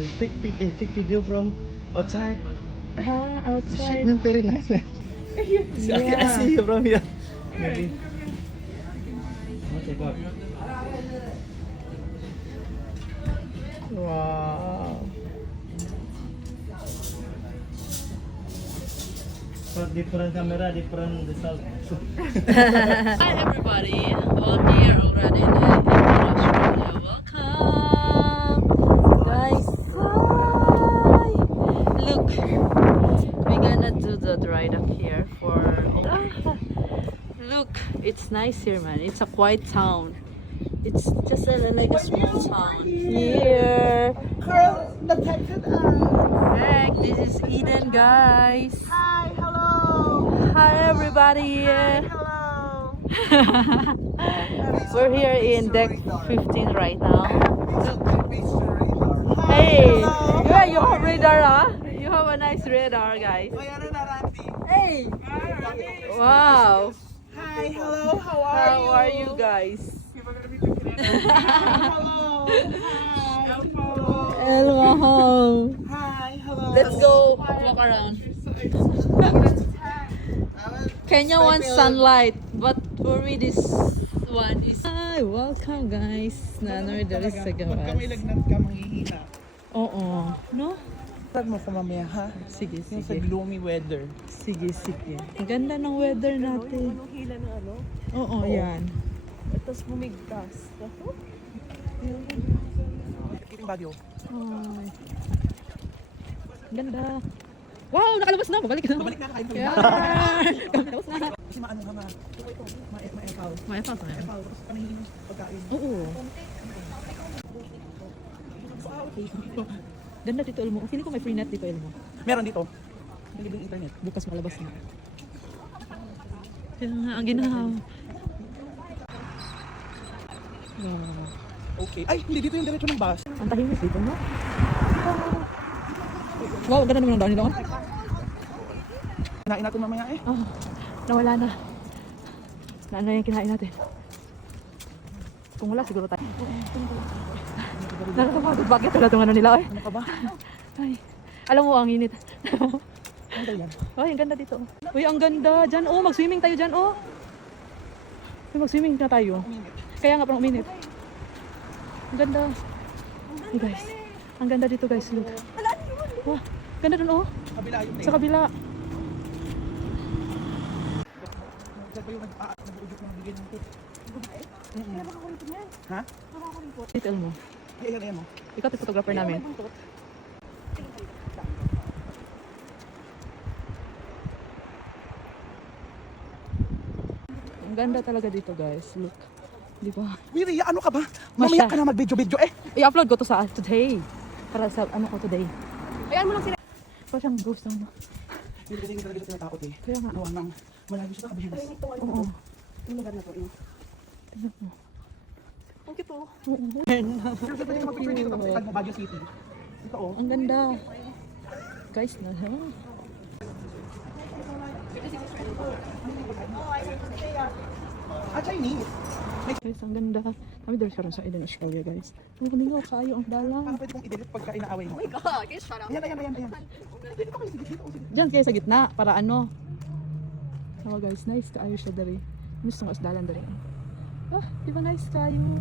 and take video from outside. Outside. Shit, very nice, man. I see you from here. Maybe. Okay, go. Wow. For different camera, different result. Hi everybody, on here already in Australia. Welcome, guys. Hi. Look, we're gonna do the ride up here for. Look, it's nice here, man. It's a quiet town. It's just like a small town here. Girl, detected us. Heck, this is Eden, guys. Hi, hello. Hi everybody. Hello. We're here in deck 15 right now. Hey, yeah, you have radar, huh? You have a nice radar, guys. Hey, wow. Hi, hello. How How are are you guys? Hello. Hello. Hi, hello. Let's go walk around. Kenya wants sunlight, but for me this one is. Hi, welcome guys. Nanoy dari sa Pag gawas. kami lagnat ka, manghihina. Oo, no? Tag mo ko mamaya, ha? Sige, Yung sa sige. gloomy weather. Sige, sige. Ang ganda ng weather natin. Anong hila ng ano? Oo, yan. Tapos bumigtas. Kiting Baguio. Ay. Ganda. Wow, nakalabas na. Babalik na. Balik na kain kami. Yeah. Nakalabas na. Kasi maano ka ma. Ito. Ma-epaw. May pa sa Epaw. Tapos panahin yung pagkain. Oo. Ganda dito, Elmo. Feeling ko may free net dito, Elmo. Meron dito. May libreng internet. Bukas malabas na. Kaya nga, ang ginawa. Wow. Okay. Ay, hindi dito yung diretso ng bus. Ang tahimik dito, no? Wow, ganda naman ang daan nila. Kinain natin mamaya eh. Oh, nawala na. Ano yung kinain natin? Kung wala, siguro tayo. Nakakapagod. Bakit wala itong ano nila, eh? Ano ka ba? Ay, alam mo, ang init. Ano ba yan? Ay, ang ganda dito. Uy, ang ganda. Diyan, oh, mag-swimming tayo dyan, oh. Uy, mag-swimming na tayo. Kaya nga, parang uminit. Ang ganda. Hey, guys. Ang ganda dito, guys. Look. Wow, ganda dun, oh. Kabila yung Sa kabila. Saan ba yung nag-uudok ng bigyan ng tip? Ha? Detail mo. Ayan mo. Ikaw, yung photographer namin. Ang ganda talaga dito, guys. Look. Di ba? Wiri, ano ka ba? Mamaya ka na mag-video-video eh. I-upload ko to sa today. Para sa ano ko today. Ayan mo lang sila. Parang siyang ghost ng... Hindi kasi talaga dito natakot eh. Kaya nga. Gawa ng malayo sa kabihinas. Oo. Yung lugar na to. Tingnan mo. Ang kito. Oo. Kasi pwede mag-picture dito tapos itag mo Baguio City. Ito oh. Ang ganda. Guys, na ha? Chinese. Guys, ang ganda. Kami dahil karoon sa Eden, Australia, guys. Ang galing ko, kayo ang dalang. Paano pwede kong i-delete pagka inaaway mo? Ayan. Dito kayo, sige, dito. Diyan kayo sa gitna, para ano. Oh guys, nice kaayo siya dari. Gusto nga isdalan dari. Ah, di ba nice kayo?